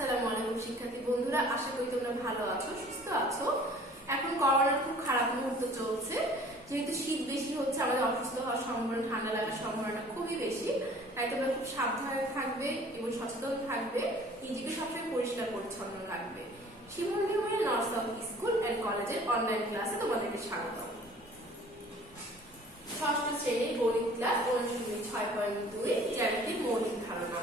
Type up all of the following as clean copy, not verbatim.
আসসালামু আলাইকুম শিক্ষার্থী বন্ধুরা, আশা করি তোমরা ভালো আছো, সুস্থ আছো। এখন করোনার খুব খারাপ মুহূর্ত চলছে, যেহেতু শীত বেশি হচ্ছে, আমাদের অসুস্থ হওয়ার সম্ভাবনা, ঠান্ডা লাগার সম্ভাবনা খুবই বেশি। তাই তোমরা খুব সাবধানে থাকবে এবং সচেতন থাকবে, নিজেকে সবসময় পরিষ্কার পরিচ্ছন্ন রাখবে। Shimul memorial north south school and কলেজের অনলাইন ক্লাসে তোমাদেরকে স্বাগত। ষষ্ঠ শ্রেণীর গণিত ক্লাস অনুশীলনী 6.2 জ্যামিতির মৌলিক ধারণা।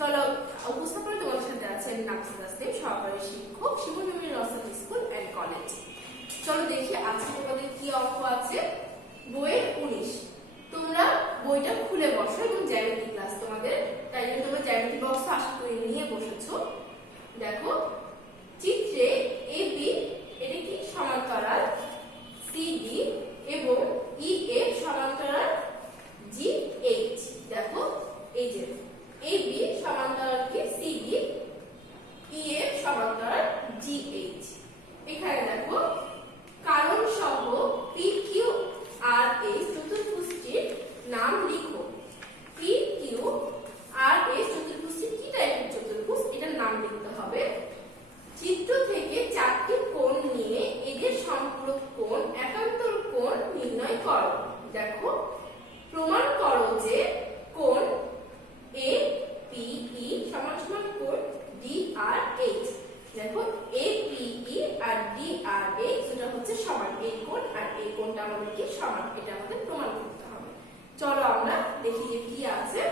চলো, উপস্থাপনা তোমাদের সাথে আছে নাফিসা তাসনিম, সহকারী শিক্ষক, Shimul memorial north south school and college. চলো দেখি আজকে তোমাদের কি অঙ্ক আছে। বইয়ের 19। তোমরা বইটা খুলে বসো এবং জ্যামিতি ক্লাস তোমাদের, তাই জন্য তোমরা জ্যামিতি বক্স আশা করি নিয়ে বসেছো। দেখো চিত্রে AB এটা কি সমান্তরাল CD এবং EF সমান্তরাল GH। দেখো এই যে AB সমান্তরাল কি CD, EF সমান্তরাল GH। এখানে দেখো কারণ সহ PQRS চতুর্ভুজটির নাম লিখো। PQRS চতুর্ভুজটি কি টাইপের চতুর্ভুজ, এটার নাম লিখতে হবে। চিত্র থেকে চারটি কোণ নিয়ে এদের সম্পূরক কোণ একান্তর কোণ নির্ণয় করো। দেখো প্রমাণ করো যে কোণ APE সমান সমান কোণ DRH। দেখো APE আর DRH যেটা হচ্ছে সমান, এই কোণ আর এই কোণটা আমাদের কি সমান, এটা আমাদের প্রমাণ করতে হবে। চলো আমরা দেখি যে কি আছে।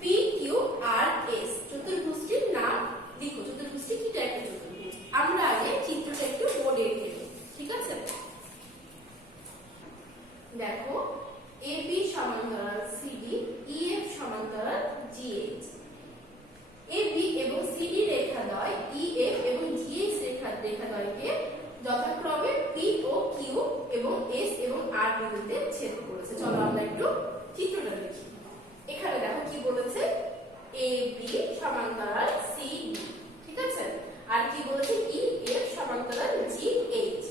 PQRS চতুর্ভুজটির নাম লিখো। চতুর্ভুজটি কি টাইপের চতুর্ভুজ, আমরা আগে চিত্রটা একটু বোর্ডে এঁকে নিই, ঠিক আছে? দেখো AB সমান্তরাল CD, EF সমান্তরাল GH। AB এবং CD রেখাদ্বয় EF এবং GH রেখাদ্বয়কে যথাক্রমে P ও Q এবং S এবং R বিন্দুতে ছেদ করেছে। চলো আমরা একটু চিত্রটা দেখি। এখানে দেখো কি বলেছে, AB সমান্তরাল CD, ঠিক আছে? আর কি বলেছে, EF সমান্তরাল GH।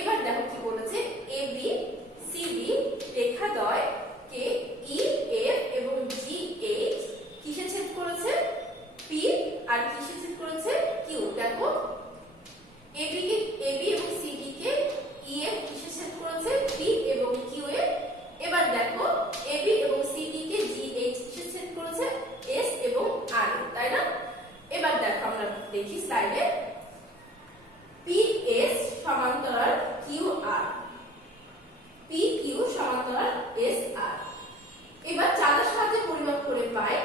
এবার দেখো কি বলেছে, AB CD রেখাদ্বয় কে EF এবং GH কিসে ছেদ করেছে, P আর কিসে ছেদ করেছে, Q। দেখো AB এবং CD কে EF কিসে ছেদ করেছে, P এবং Q এ। এবার দেখো AB এবং CD কে GH কিসে ছেদ করেছে, S এবং R এ, তাই না? এবার দেখো আমরা দেখি স্লাইডে, PS সমান্তরাল QR, PQ সমান্তরাল SR। এবার চাঁদের সাহায্যে পরিমাপ করে পাই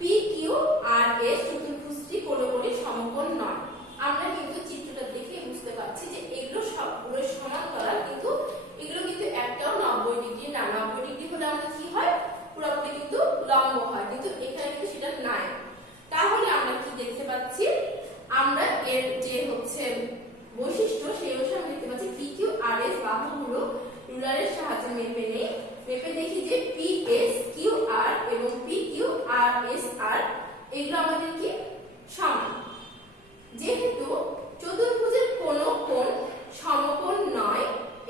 PQRS চতুর্ভুজটি কোনোভাবেই সমকোণ নয়। আমরা কিন্তু চিত্রটা দেখে বুঝতে পারছি যে এগুলো সবগুলো সমান্তরাল, কিন্তু এগুলো কিন্তু একটাও 90 ডিগ্রি না। 90 ডিগ্রি হলে আমাদের কি হয়, পুরোপুরি কিন্তু লম্ব হয়, কিন্তু এখানে কিন্তু সেটা নাই। তাহলে আমরা কি দেখতে পাচ্ছি, আমরা এর যে হচ্ছে বৈশিষ্ট্য, সেই অনুসারে দেখতে পাচ্ছি PQRS বাহুগুলো রুলারের সাহায্যে মেপে নেই। মেপে দেখি যে PSQR এবং PQRSR এগুলো আমাদের কি সমান। যেহেতু চতুর্ভুজের কোনো কোণ সমকোণ নয়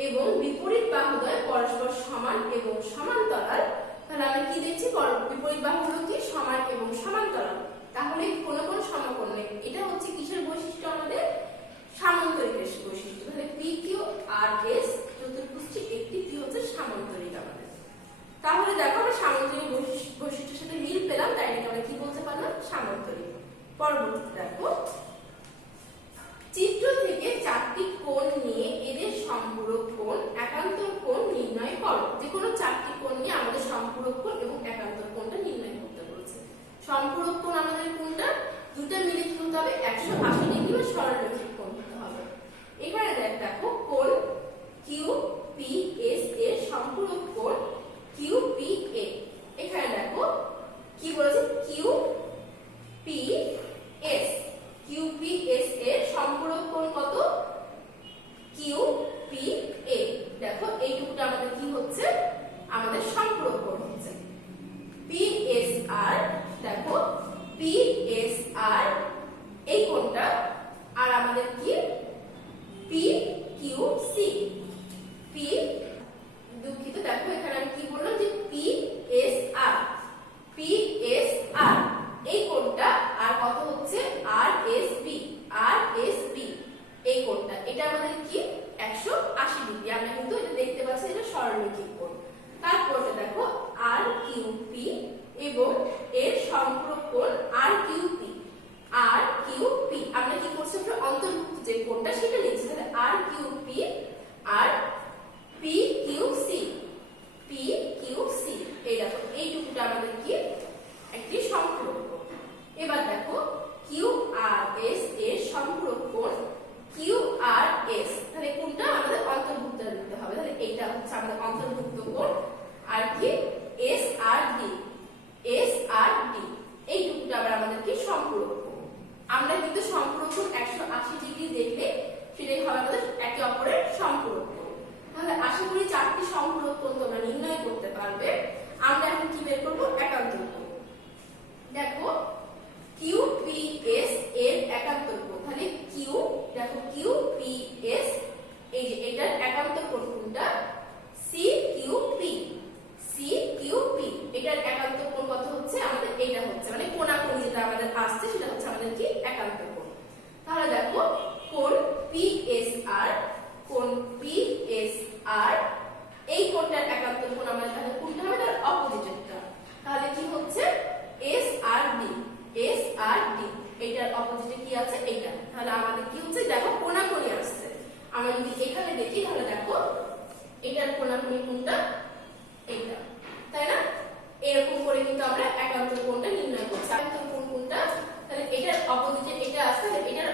এবং বিপরীত বাহুদ্বয় পরস্পর সমান এবং সমান্তরাল, তাহলে আমরা কি দেখছি, বিপরীত বাহুগুলো কি সমান এবং সমান্তরাল। তাহলে কোনো কোণ সমকোণ নেই। এটা হচ্ছে কিসের বৈশিষ্ট্য, আমাদের সামান্তরিক বৈশিষ্ট্য। তাহলে PQRS চতুর্ভুজটি একটি কি হচ্ছে, সামান্তরিক আমাদের। তাহলে দেখো আমরা সামান্তরিক বৈশিষ্ট্যের সাথে মিল পেলাম, তাই এটাকে আমরা কি বলতে পারলাম, সামান্তরিক। পরবর্তীতে দেখো চিত্র থেকে চারটি কোণ নিয়ে এদের সম্পূরক কোণ একান্তর কোণ নির্ণয় করো। যে কোনো চারটি কোণ নিয়ে আমাদের সম্পূরক কোণ এবং একান্তর কোণটা নির্ণয় করতে বলেছে। সম্পূরক কোণ আমাদের কোণটা দুটো মিলে কি হতে হবে, 180 ডিগ্রি বা সরলরেখিক কোণ হতে হবে। এখানে দেখো কোণ QPS এর সম্পূরক কোণ QPA। এখানে দেখো কি বলেছে, QPS এর সম্পূরক কোণ কত, QPA। দেখো এইটুকুটা আমাদের কি হচ্ছে, আমাদের সম্পূরক কোণ হচ্ছে। PSR, দেখো PSR এই কোণটা, আর আমাদের কি PQC। দুঃখিত, দেখো এখানে আমি কি বললাম যে PSR এবং এর সম্পূরক কোণ আর কিউ পি। আর কিউ পি আমরা কি করছি, অন্তর্ভুক্ত যে কোণটা সেটা লিখছি। তাহলে আর কিউ পি আর P Q C, P Q C. এই দেখো এইটুকুটা আমাদের কি একটি সম্পূরক কোণ। এবার দেখো কিউ আর এস এর সম্পূরক কোণ কিউ আর এস। তাহলে কোণটা আমাদের অন্তর্ভুক্ত লিখতে হবে। তাহলে এইটা হচ্ছে আমাদের অন্তর্ভুক্ত কোণ। আর কি এস আর ডি, এস আর ডি এইটুকুটা আবার আমাদের কি সম্পূরক কোণ। আমরা কিন্তু সম্পূরক কোণ 180 ডিগ্রি দেখলে সেটাই হবে আমাদের একে অপরের সম্পূরক কোণ। তাহলে আশা করি চারটি সম্পূরক কোণ তোমরা নির্ণয় করতে পারবে। আমরা এখন কি বের করব, একান্তর কোণ। দেখো কিউ পি এস এর একান্তর কোণ। তাহলে কিউ, দেখো কিউ পি এস, এই যে এটার একান্তর কোণ কোনটা, C Q P, C Q P. এটার একান্তর কোণ কত হচ্ছে আমাদের, এটা হচ্ছে মানে কোণাকুণি যেটা আমাদের আসছে সেটা হচ্ছে আমাদের কি একান্তর কোণ। তাহলে দেখো কোণ পি এস আর, কোণ পি এস আর, এই কোণটার একান্তর কোণ আমাদের তাহলে কোনটা হবে, তার অপোজিটটা। তাহলে কি হচ্ছে এস আর ডি, এস আর ডি। এটার অপোজিটে কি আছে, এইটা। তাহলে আমাদের কি হচ্ছে, দেখো কোণাকুণি আসছে। আমরা যদি এখানে দেখি তাহলে দেখো এটার কোণাকুণি কোনটা, এইটা, তাই না? এরকম করে কিন্তু আমরা একান্তর কোণটা নির্ণয় করছি। একান্তর কোণ কোনটা, তাহলে এটার অপোজিটে এটা আছে, তাহলে এটার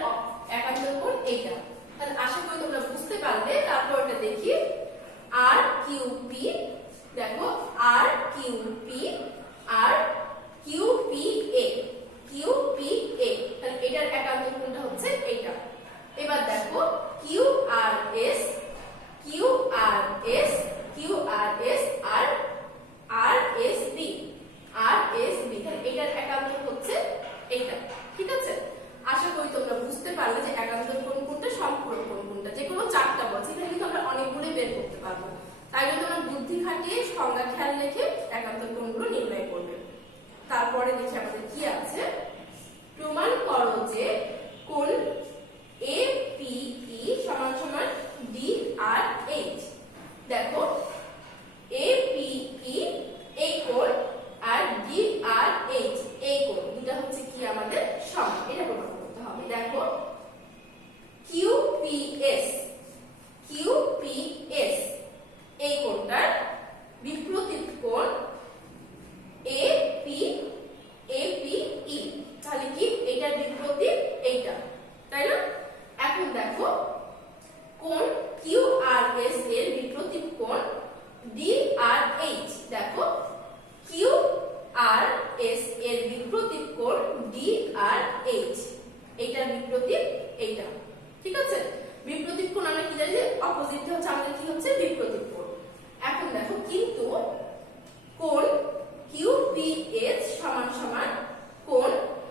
একান্তর কোণ এইটা। তাহলে আশা করি তোমরা বুঝতে পারলে। তারপর এটা দেখি আর কিউ পি, দেখো R Q P R Q P A, Q P A. তাহলে এটার একান্তর কোণটা হচ্ছে এইটা। এবার দেখো Q R S, Q R S, Q R S আর R S B, R S B. তাহলে এটার একান্তর হচ্ছে এইটা। ঠিক আছে, আশা করি তোমরা বুঝতে পারলে যে একান্তর কোণ কোনটা, সম্পূরক কোণ কোনটা। যে কোনো চারটা বলছি, এখানে কিন্তু আমরা অনেকগুলো বের করতে পারবো। তাই জন্য তোমরা বুদ্ধি খাটিয়ে সংজ্ঞা খেয়াল রেখে একান্তর কোণগুলো নির্ণয় করবে। তারপরে দেখি আমাদের কি আছে, প্রমাণ করো যে কোণ এ পি ই সমান সমান ডি আর এইচ। দেখো এ পি ই এই কোণ আর ডি আর এইচ এই কোণ দুটা হচ্ছে কি আমাদের সমান। এটা প্রমাণ করতে হবে। দেখো Q P S, Q P S এই কোণটার বিপরীত কোণ A P, A P E. তাহলে কি এটার বিপরীত এইটা, তাই না? এখন দেখো কোণ কিউ আর এস এর বিপরীত কোণ ডি আর এইচ। দেখো কিউ আর এস এর বিপরীত কোণ ডি আর এইচ, এইটার বিপরীত এইটা। ঠিক আছে, বিপরীত কোণ আমরা কি জানি যে অপোজিট হচ্ছে আমাদের কি হচ্ছে বিপরীত কোণ। এখন দেখো কিন্তু কোণ কিউ পি এস সমান সমান কোণ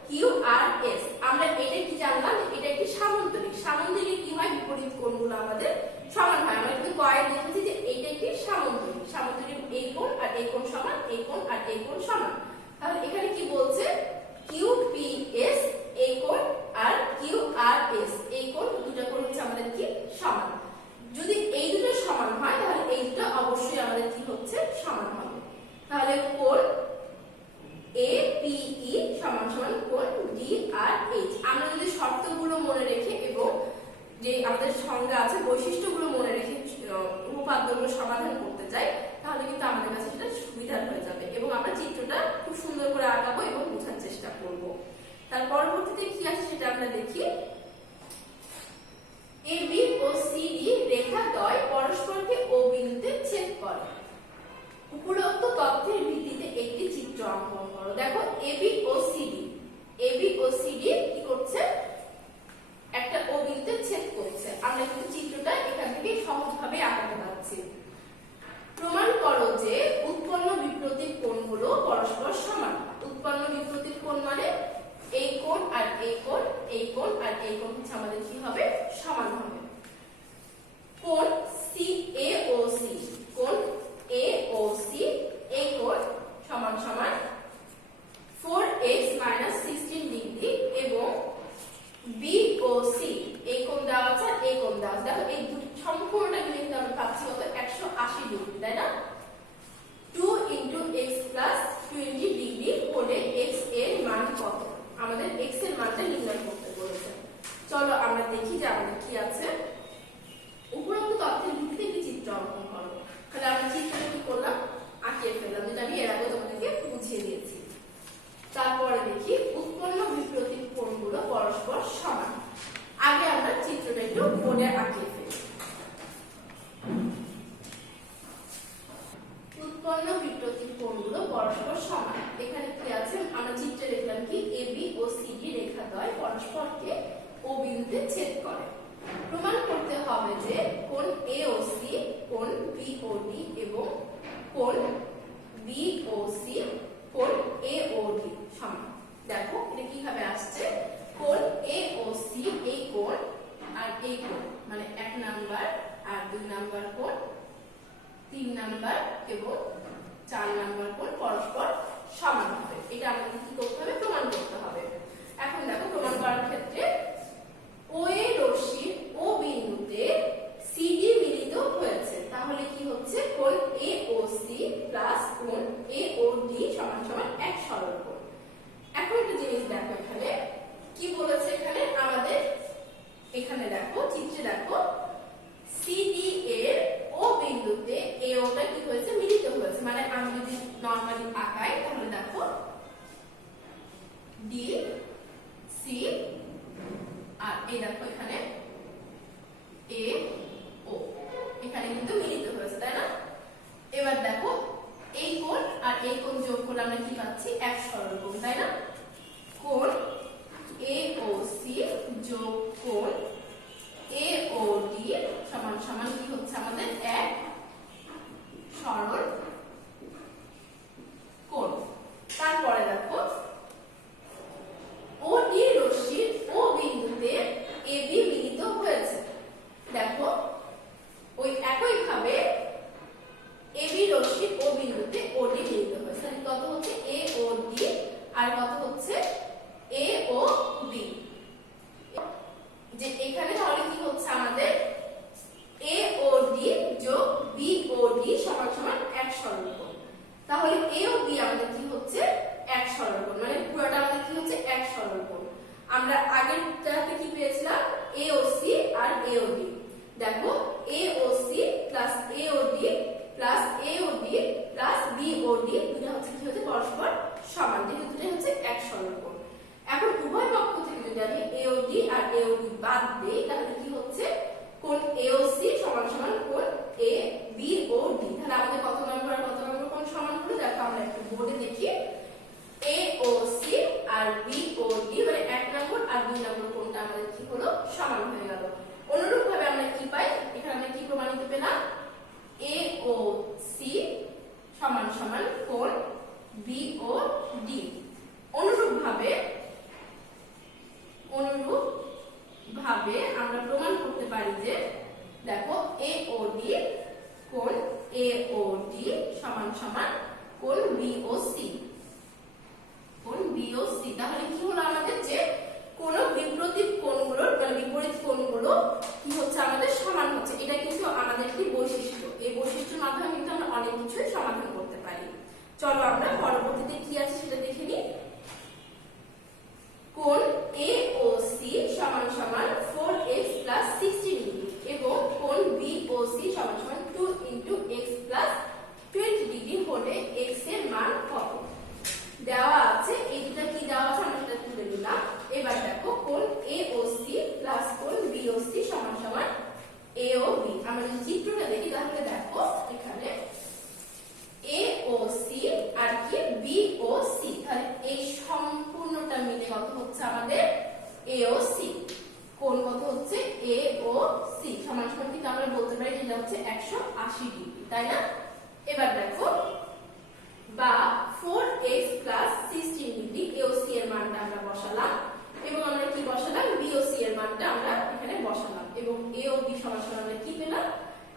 কিউ আর এস। আমরা এটা কি জানলাম, এটা একটি সামান্তরিক। সামান্তরিকে কি হয়, বিপরীত কোণগুলো আমাদের সমান হয়। আমরা কিন্তু কয়ে দেখেছি যে এটা একটি সামান্তরিক। সামান্তরিক এই কোণ আর এই কোণ সমান, এই কোণ আর এই কোণ সমান। তাহলে এখানে কি বলছে, কিউ পি এস এই কোণ আর কিউ আর এস এই কোণ, দুটো কোণ হচ্ছে আমাদের কি সমান। যদি এই দুটো সমান হয় তাহলে এই দুটো অবশ্যই আমাদের কি হচ্ছে সমান হবে। তাহলে কোণ এ পি ই সমান সমান কোণ ডি আর এইচ। আমরা যদি শর্তগুলো মনে রেখে এবং যে আমাদের সংজ্ঞা আছে বৈশিষ্ট্যগুলো মনে রেখে উপপাদ্যগুলো সমাধান করতে চাই তাহলে কিন্তু আমাদের কাছে সেটা সুবিধার হয়ে যাবে এবং আমরা চিত্রটা খুব সুন্দর করে আঁকাবো এবং বোঝার চেষ্টা করব। তার পরবর্তীতে কি আছে সেটা আমরা দেখি। এবি ও সিডি রেখাদ্বয় পরস্পরকে ও বিন্দুতে ছেদ করে। উপরোক্ত তথ্যের ভিত্তিতে একটি চিত্র অঙ্কন করো। দেখো এবি ও সিডি, এবি ও সিডি কি করছে, একটা ও বিন্দুতে ছেদ করছে। আমরা কিন্তু চিত্রটা এখান থেকে সহজভাবে আঁকাতে পারছি। প্রমাণ করো যে উৎপন্ন বিপরীত কোণগুলো পরস্পর সমান। উৎপন্ন বিপরীত কোণ মানে এই কোণ আর এই কোণ, এই কোণ আর এই কোণ হচ্ছে আমাদের কি হবে সমান হবে। কোণ সি এ ও সি, কোণ এ ও সি এই কোণ সমান সমান 4x - 16 ডিগ্রি এবং বি ও সি এই কোণ দেওয়া আছে আর এই কোণ দেওয়া আছে। দেখো এই দুটো সম্পূর্ণটা কিন্তু আমরা পাচ্ছি কত 180 ডিগ্রি, তাই না? 2 × x + 20 ডিগ্রি নাম্বার এবং 4 নাম্বার কোণ পরস্পর সমান হবে। এটা আমাদের কি করতে হবে? প্রমাণ করতে হবে। এখন দেখো প্রমাণ করার ক্ষেত্রে OA রশ্মির O বিন্দুতে CD মিলিত হয়েছে, তাহলে কি হচ্ছে? কোণ AOC প্লাস কোণ AOD সমান সমান এক সরল কোণ। এখন একটা জিনিস দেখো, এখানে কি বলেছে? এখানে আমাদের এখানে দেখো, চিত্রে দেখো, CD এর O বিন্দুতে AO টা কি হয়েছে? মিলিত হয়েছে। মানে আমি যদি নরমালি আঁকাই তাহলে দেখো D C আর এই দেখো এখানে AO, এখানে কিন্তু মিলিত হয়েছে, তাই না? এবার দেখো এই কোণ আর এই কোণ যোগ করলে আমরা কি পাচ্ছি? এক সরল কোণ, তাই না? কোণ AOC যোগ কোণ AOD সমান সমান কি হচ্ছে? আমাদের এক সরল কোণ। তারপরে দেখো OD রশ্মির O বিন্দুতে AB মিলিত হয়েছে। দেখো ওই একই ভাবে AB রশ্মির O বিন্দুতে OD মিলিত হয়েছে। কত হচ্ছে? AOD আর কত হচ্ছে? AOB। যে এখানে তাহলে কি হচ্ছে? আমাদের AOD যোগ BOD সমান সমান এক সরল কোণ। তাহলে AOB আমাদের কি হচ্ছে? এক সরল কোণ, মানে পুরোটা আমাদের কি হচ্ছে? এক সরল কোণ। আমরা আগেরটাতে কি পেয়েছিলাম? AOC আর AOD। দেখো AOC plus AOD plus AOD plus BOD দুটো হচ্ছে কি হচ্ছে? পরস্পর সমান, যেহেতু দুটোই হচ্ছে এক সরল কোণ। এখন উভয় পক্ষ থেকে যদি আমি AOD আর AOD বাদ দেই তাহলে কি হচ্ছে? কোণ AOC সমান সমান কোণ ABOD। তাহলে আমাদের কত নম্বর আর কত নম্বর কোণ সমান হলো? দেখো আমরা একটু বোর্ডে দেখি। AOC আর BOD মানে 1 নম্বর আর 2 নম্বর কোণটা আমাদের কি হলো? সমান হয়ে গেল। অনুরূপ ভাবে আমরা কি পাই? এখানে আমরা কি প্রমাণিত পেলাম? AOC সমান সমান কোণ BOD। অনুরূপ ভাবে আমরা প্রমাণ করতে পারি যে দেখো AOD কোণ AOD সমান সমান কোণ BOC। কোণ BOC তাহলে কি হলো আমাদের? যে কোন বিপরীত কোণগুলোর মানে বিপরীত কোণগুলো কি হচ্ছে? আমাদের সমান হচ্ছে। এটা কিন্তু আমাদের কি বৈশিষ্ট্য। এই বৈশিষ্ট্যের মাধ্যমে কিন্তু আমরা অনেক কিছুই সমাধান করতে পারি। চলো আমরা পরবর্তীতে কি আছে সেটা দেখে নিই। কোণ AOC সমান সমান 4x প্লাস 16 ডিগ্রি এবং কোণ BOC সমান সমান 2 into x প্লাস 20 ডিগ্রি হলে x এর মান কত? দেওয়া আছে। এই দুটো কি দেওয়া আছে আমরা সেটা তুলে নিলাম। এবার দেখো কোণ AOC প্লাস কোণ BOC সমান সমান AOB। আমরা যদি চিত্রটা দেখি তাহলে দেখো এখানে AOC আর কি BOC, তাহলে এই সম্পূর্ণটা মিলে কত হচ্ছে? আমাদের AOC। কোণ কত হচ্ছে? AOC সমান সমান কিন্তু আমরা বলতে পারি যেটা হচ্ছে 180 ডিগ্রি, তাই না? এবার দেখো বা 4x প্লাস 16 ডিগ্রি AOC এর মানটা আমরা বসালাম এবং আমরা কি বসালাম? BOC এর মানটা আমরা এখানে বসালাম এবং AOB সমান সমান আমরা কি পেলাম?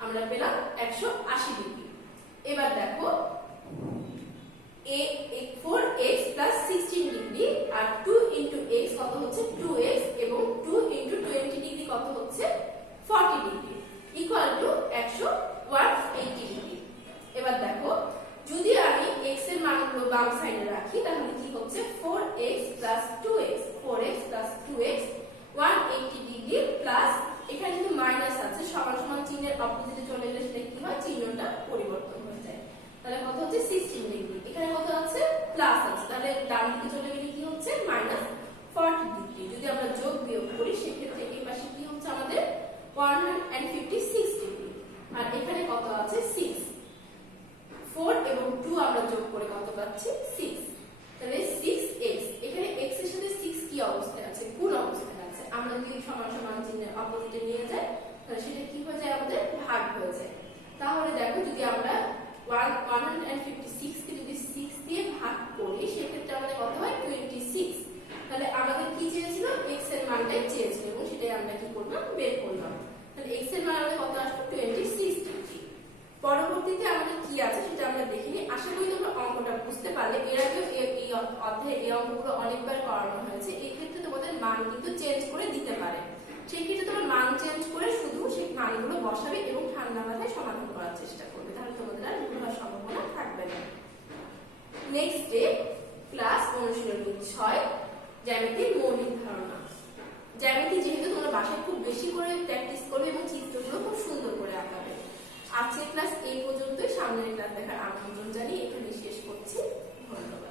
আমরা পেলাম 180 ডিগ্রি। এবার দেখো 4x প্লাস 16 ডিগ্রি আর 2 into x কত হচ্ছে? 2x এবং 2 into 20 ডিগ্রি কত হচ্ছে? 40 ডিগ্রি ইকুয়াল টু 180 ডিগ্রি। এবার দেখো যদি আমি x এর মানগুলো বাম সাইডে রাখি তাহলে কি হচ্ছে? 4x plus 2x 4x plus 2x 180 degree plus এখানে কিন্তু মাইনাস আছে, সমান সমান চিহ্নের অপোজিটে চলে গেলে সেটা কি হয়? চিহ্নটা পরিবর্তন হয়ে যায়। তাহলে কত হচ্ছে? 16 ডিগ্রি। এখানে কত আছে? প্লাস আছে, তাহলে ডান দিকে চলে গেলে কি হচ্ছে? Minus 40 degree. যদি আমরা যোগ বিয়োগ করি সেক্ষেত্রে এই পাশে কি হচ্ছে? আমাদের 156 ডিগ্রি আর এখানে কত আছে? 6। 4 এবং 2 আমরা যোগ করে কত পাচ্ছি? 6। তাহলে 6x, এখানে x এর সাথে 6 কি অবস্থায় আছে? গুণ অবস্থায় আছে। আমরা যদি সমান সমান চিহ্নের অপোজিটে নিয়ে যাই তাহলে সেটা কি হয়ে যায়? আমাদের ভাগ হয়ে যায়। তাহলে দেখো যদি আমরা 156 কে যদি 6 দিয়ে ভাগ করি সেক্ষেত্রে আমাদের কত হয়? 26। তাহলে আমাদের কি চেয়েছিল? x এর মানটাই চেয়েছিল এবং সেটাই আমরা কি করলাম? বের করলাম। তাহলে x এর মান আমাদের কত আসবে? 26 ডিগ্রি। পরবর্তীতে আমাদের কি আছে সেটা আমরা দেখে নিই। আশা করি তোমরা অঙ্কটা বুঝতে পারলে। এর আগেও এই অধ্যায়ে এই অঙ্কগুলো অনেকবার করানো হয়েছে। এই ক্ষেত্রে তোমাদের মান কিন্তু চেঞ্জ করে দিতে পারে। সেই ক্ষেত্রে তোমার মান চেঞ্জ করে শুধু সেই মানগুলো বসাবে এবং ঠান্ডা মাথায় সমাধান করার চেষ্টা করবে, তাহলে তোমাদের আর ভুল হওয়ার সম্ভাবনা থাকবে না। নেক্সট ডে ক্লাস অনুশীলনী 6 জ্যামিতির মৌলিক ধারণা। জ্যামিতি যেহেতু তোমরা বাসায় খুব বেশি করে প্র্যাকটিস করবে এবং চিত্রগুলো খুব সুন্দর করে আঁকাবে। আজকের ক্লাস এই পর্যন্তই। সামনের ক্লাস দেখার আমন্ত্রণ জানিয়ে এখানে শেষ করছি। ধন্যবাদ।